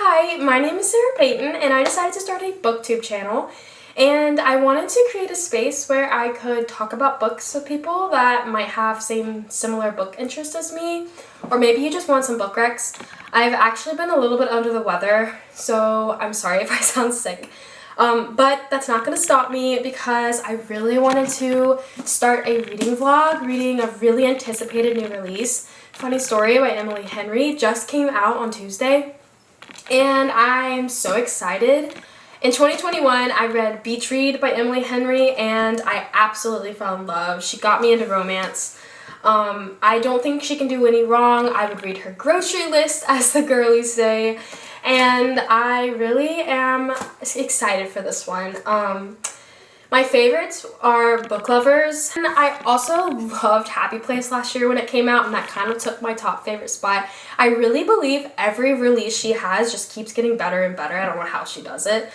Hi, my name is Sarah Payton, and I decided to start a booktube channel. And I wanted to create a space where I could talk about books with people that might have similar book interests as me, or maybe you just want some book recs. I've actually been a little bit under the weather, so I'm sorry if I sound sick. But that's not going to stop me because I really wanted to start a reading vlog, reading a really anticipated new release. Funny Story by Emily Henry just came out on Tuesday, and I'm so excited. In 2021, I read Beach Read by Emily Henry, and I absolutely fell in love. She got me into romance. I don't think she can do any wrong. I would read her grocery list, as the girlies say, and I really am excited for this one. My favorites are Book Lovers, and I also loved Happy Place last year when it came out, and that kind of took my top favorite spot. I really believe every release she has just keeps getting better and better. I don't know how she does it.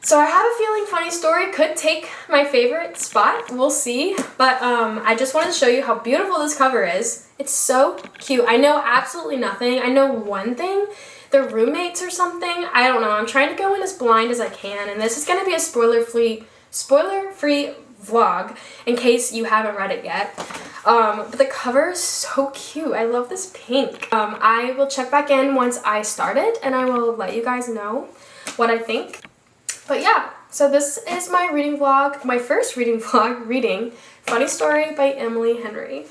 So I have a feeling Funny Story could take my favorite spot. We'll see. But I just wanted to show you how beautiful this cover is. It's so cute. I know absolutely nothing. I know one thing. They're roommates or something. I don't know. I'm trying to go in as blind as I can, and this is going to be a spoiler-free vlog in case you haven't read it yet. But the cover is so cute. I love this pink. I will check back in once I start it, and I will let you guys know what I think. But yeah, so this is my reading vlog, my first reading vlog, reading Funny Story by Emily Henry.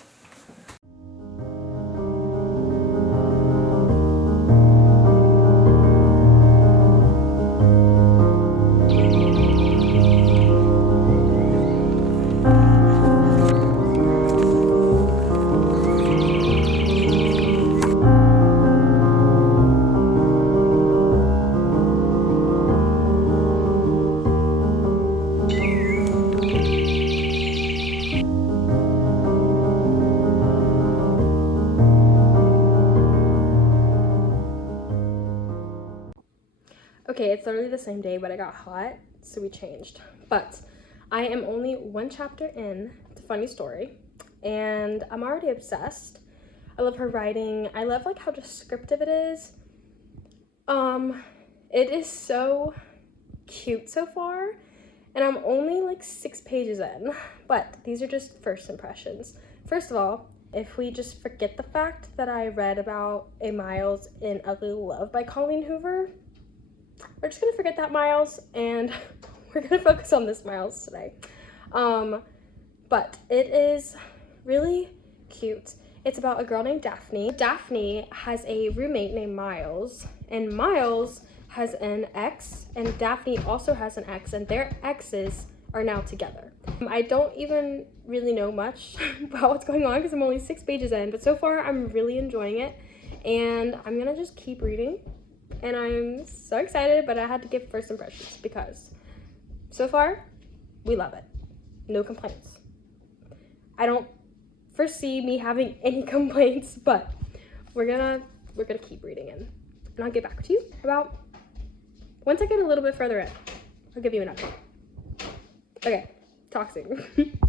Okay, it's literally the same day, but I got hot, so we changed. But I am only one chapter in to Funny Story, and I'm already obsessed. I love her writing. I love like how descriptive it is. It is so cute so far, and I'm only like 6 pages in, but these are just first impressions. First of all, if we just forget the fact that I read about a Miles in Ugly Love by Colleen Hoover, we're just gonna forget that Miles, and we're gonna focus on this Miles today. But it is really cute. It's about a girl named Daphne. Daphne has a roommate named Miles, and Miles has an ex, and Daphne also has an ex, and their exes are now together. I don't even really know much about what's going on because I'm only 6 pages in, but so far I'm really enjoying it, and I'm gonna just keep reading. And I'm so excited, but I had to give first impressions because so far, we love it. No complaints. I don't foresee me having any complaints, but we're gonna keep reading in. And I'll get back to you about once I get a little bit further in. I'll give you an update. Okay, talk soon.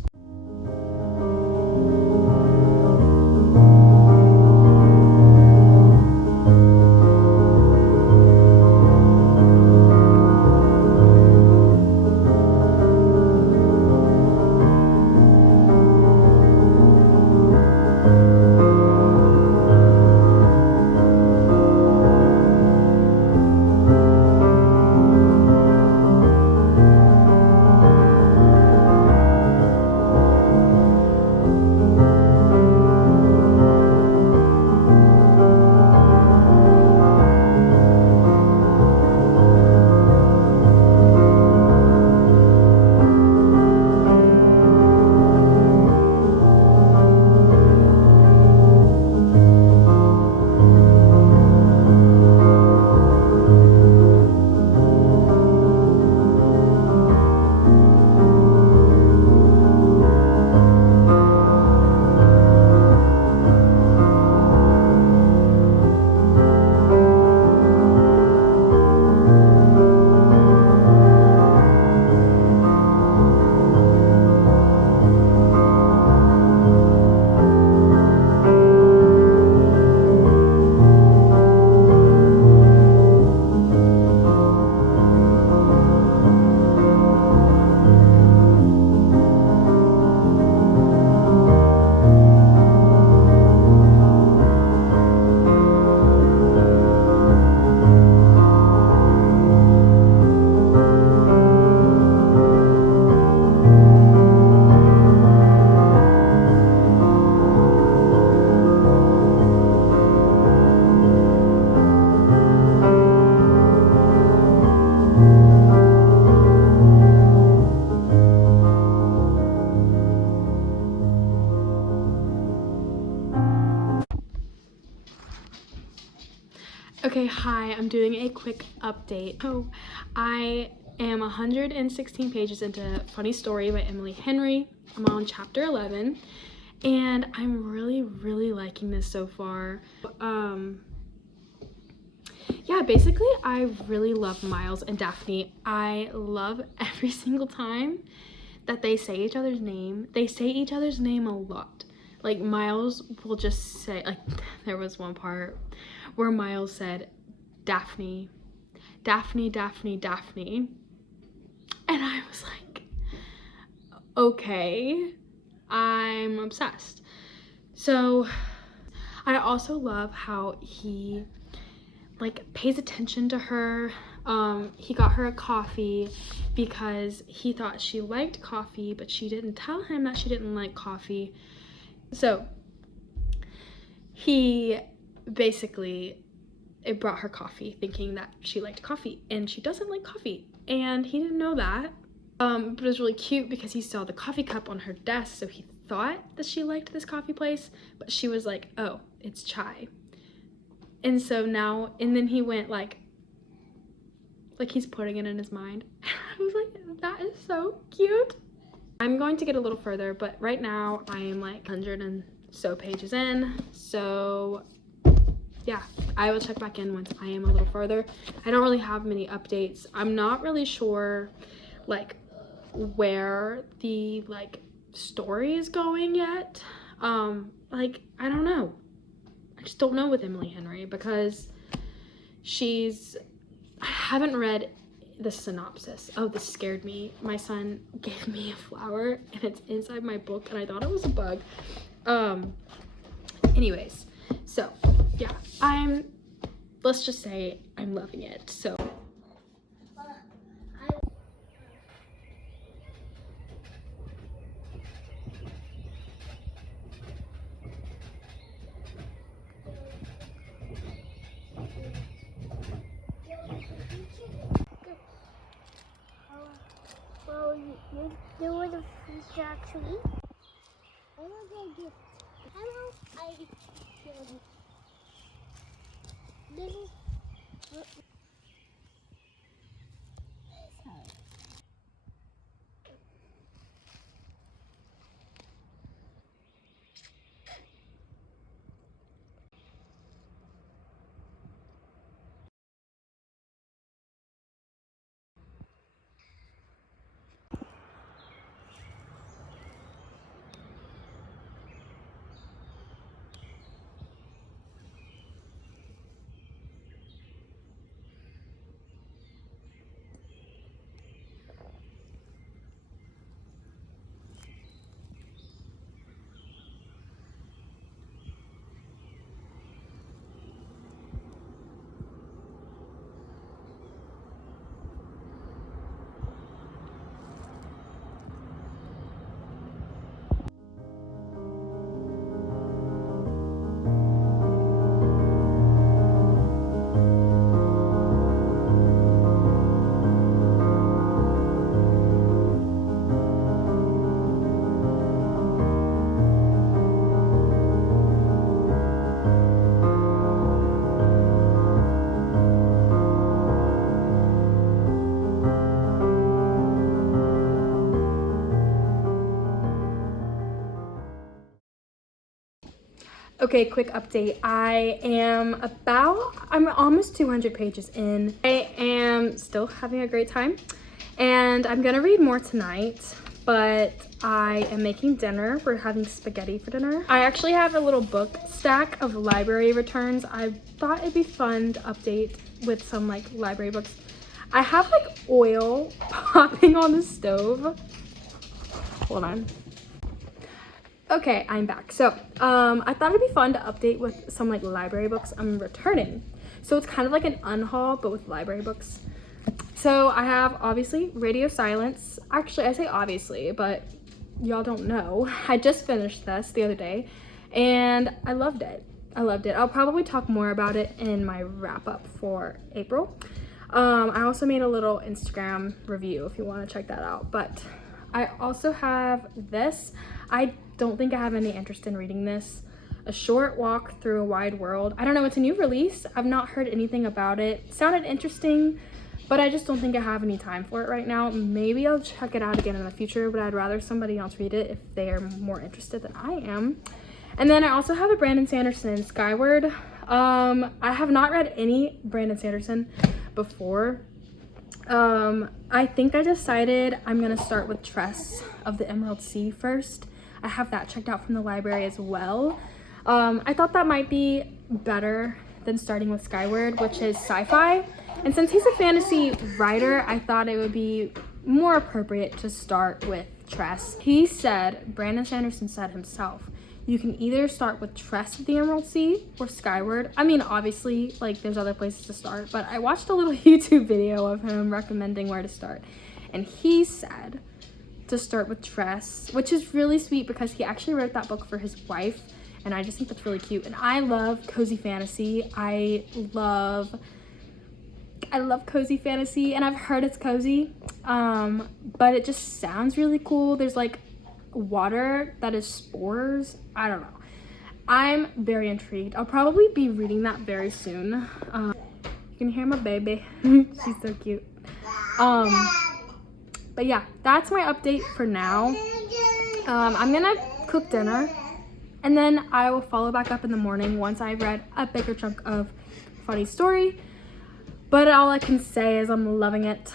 Okay, hi, I'm doing a quick update. So I am 116 pages into Funny Story by Emily Henry. I'm on chapter 11 and I'm really liking this so far. Yeah, basically I really love Miles and Daphne. I love every single time that they say each other's name. They say each other's name a lot. Like Miles will just say, like there was one part where Miles said Daphne, Daphne, Daphne, Daphne. And I was like, okay, I'm obsessed. So I also love how he like pays attention to her. He got her a coffee because he thought she liked coffee, but she didn't tell him that she didn't like coffee. So he basically brought her coffee thinking that she liked coffee, and she doesn't like coffee, and he didn't know that. But it was really cute because he saw the coffee cup on her desk, so he thought that she liked this coffee place, but she was like, oh, it's chai. And so now, and then he went like he's putting it in his mind. I was like, that is so cute. I'm going to get a little further, but right now I am like 100 and so pages in, so yeah, I will check back in once I am a little further. I don't really have many updates. I'm not really sure like where the like story is going yet. Like I don't know. I just don't know with Emily Henry because I haven't read the synopsis. Oh, this scared me. My son gave me a flower and it's inside my book and I thought it was a bug. Anyways, so yeah, let's just say I'm loving it. So well, there was a feature actually. I was a gift. Hello, I little. okay, quick update. I'm almost 200 pages in. I am still having a great time and I'm gonna read more tonight, but I am making dinner. We're having spaghetti for dinner. I actually have a little book stack of library returns. I thought it'd be fun to update with some like library books. I have like oil popping on the stove. Hold on. Okay, I'm back. So I thought it'd be fun to update with some like library books I'm returning. So it's kind of like an unhaul, but with library books. So I have obviously Radio Silence. Actually, I say obviously, but y'all don't know. I just finished this the other day and I loved it. I'll probably talk more about it in my wrap up for April. I also made a little Instagram review if you want to check that out, but I also have this. I don't think I have any interest in reading this. A Short Walk Through a Wide World. I don't know, it's a new release. I've not heard anything about it. It sounded interesting, but I just don't think I have any time for it right now. Maybe I'll check it out again in the future, but I'd rather somebody else read it if they are more interested than I am. And then I also have a Brandon Sanderson, Skyward. I have not read any Brandon Sanderson before. I think I decided I'm gonna start with Tress of the Emerald Sea first. I have that checked out from the library as well. I thought that might be better than starting with Skyward, which is sci-fi. And since he's a fantasy writer, I thought it would be more appropriate to start with Tress. He said, Brandon Sanderson said himself, you can either start with Tress of the Emerald Sea or Skyward. I mean, obviously, like, there's other places to start, but I watched a little YouTube video of him recommending where to start. And he said to start with Tress, which is really sweet because he actually wrote that book for his wife. And I just think that's really cute. And I love cozy fantasy. I love cozy fantasy, and I've heard it's cozy, but it just sounds really cool. There's like water that is spores. I don't know. I'm very intrigued. I'll probably be reading that very soon. You can hear my baby. She's so cute. But yeah, that's my update for now. I'm gonna cook dinner, and then I will follow back up in the morning once I've read a bigger chunk of Funny Story. But all I can say is I'm loving it.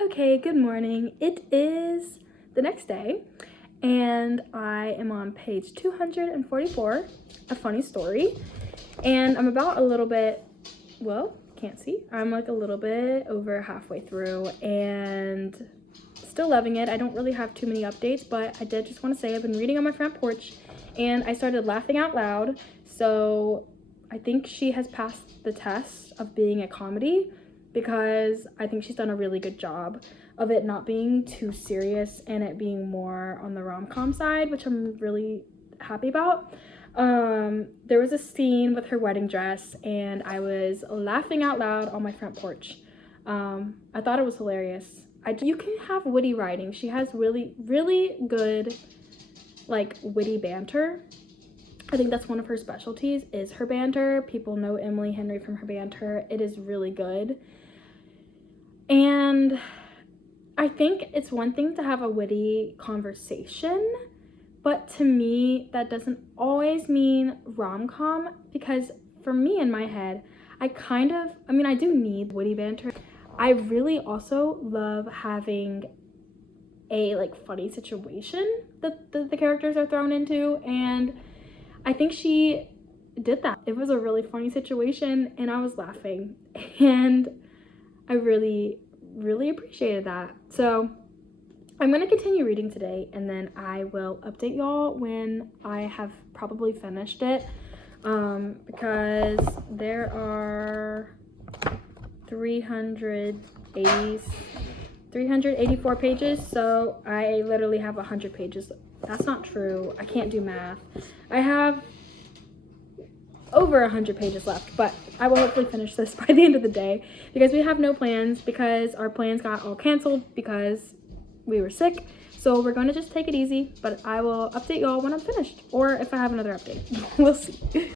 Okay, good morning. It is the next day, and I am on page 244, A Funny Story, and I'm about a little bit, well, can't see, I'm like a little bit over halfway through, and still loving it. I don't really have too many updates, but I did just want to say I've been reading on my front porch, and I started laughing out loud, so I think she has passed the test of being a comedy, because I think she's done a really good job of it not being too serious and it being more on the rom-com side, which I'm really happy about. There was a scene with her wedding dress and I was laughing out loud on my front porch. I thought it was hilarious. You can have witty writing. She has really, really good, like, witty banter. I think that's one of her specialties, is her banter. People know Emily Henry from her banter. It is really good. And I think it's one thing to have a witty conversation, but to me, that doesn't always mean rom-com, because for me in my head, I do need witty banter. I really also love having a, like, funny situation that the characters are thrown into, and I think she did that. It was a really funny situation and I was laughing, and I really, really appreciated that. So I'm going to continue reading today, and then I will update y'all when I have probably finished it, because there are 384 pages, so I literally have 100 pages. That's not true. I can't do math. I have over 100 pages left, but I will hopefully finish this by the end of the day, because we have no plans, because our plans got all canceled because we were sick. So we're going to just take it easy, but I will update y'all when I'm finished, or if I have another update. We'll see.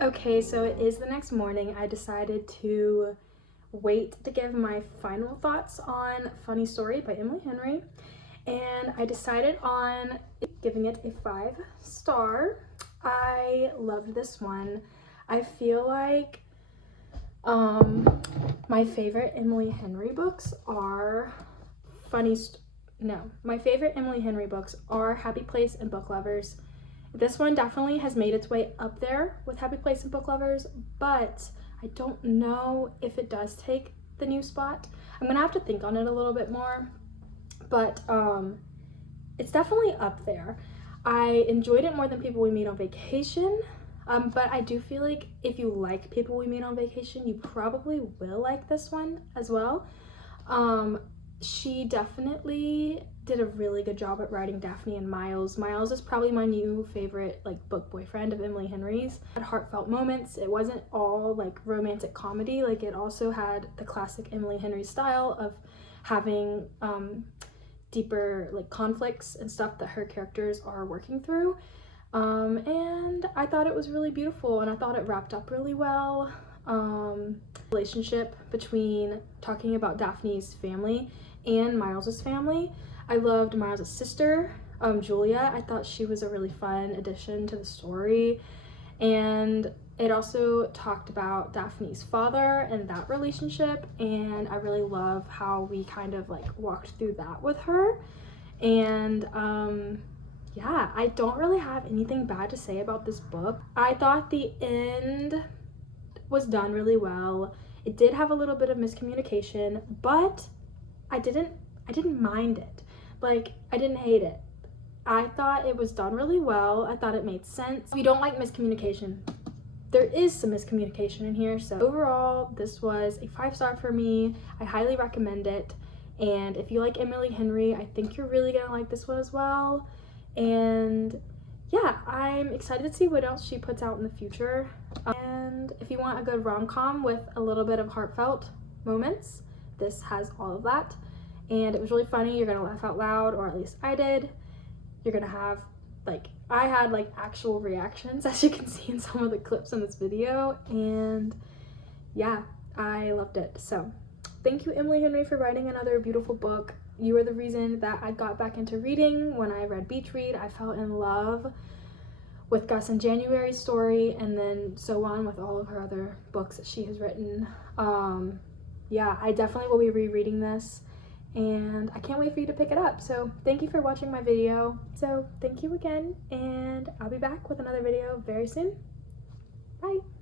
Okay, so it is the next morning. I decided to wait to give my final thoughts on Funny Story by Emily Henry, and I decided on giving it a 5-star. I loved this one. I feel like my favorite Emily Henry books are my favorite Emily Henry books are Happy Place and Book Lovers. This one definitely has made its way up there with Happy Place and Book Lovers, but I don't know if it does take the new spot. I'm gonna have to think on it a little bit more, but it's definitely up there. I enjoyed it more than People We Meet on Vacation, but I do feel like if you like People We Meet on Vacation, you probably will like this one as well. She definitely did a really good job at writing Daphne and Miles. Miles is probably my new favorite like book boyfriend of Emily Henry's. It had heartfelt moments. It wasn't all like romantic comedy. Like it also had the classic Emily Henry style of having deeper like conflicts and stuff that her characters are working through. And I thought it was really beautiful, and I thought it wrapped up really well. Relationship between talking about Daphne's family and Miles's family. I loved Miles's sister, Julia. I thought she was a really fun addition to the story, and it also talked about Daphne's father and that relationship, and I really love how we kind of like walked through that with her. And yeah, I don't really have anything bad to say about this book. I thought the end was done really well. It did have a little bit of miscommunication, but I didn't mind it. Like, I didn't hate it. I thought it was done really well. I thought it made sense. If you don't like miscommunication, there is some miscommunication in here. So overall, this was a 5-star for me. I highly recommend it. And if you like Emily Henry, I think you're really gonna like this one as well. And yeah, I'm excited to see what else she puts out in the future. And if you want a good rom-com with a little bit of heartfelt moments, this has all of that. And it was really funny. You're gonna laugh out loud, or at least I did. You're gonna have I had like actual reactions, as you can see in some of the clips in this video. And yeah, I loved it. So thank you, Emily Henry, for writing another beautiful book. You are the reason that I got back into reading. When I read Beach Read, I fell in love with Gus and January's story, and then so on with all of her other books that she has written. Yeah, I definitely will be rereading this, and I can't wait for you to pick it up. So thank you for watching my video. So thank you again, and I'll be back with another video very soon. Bye.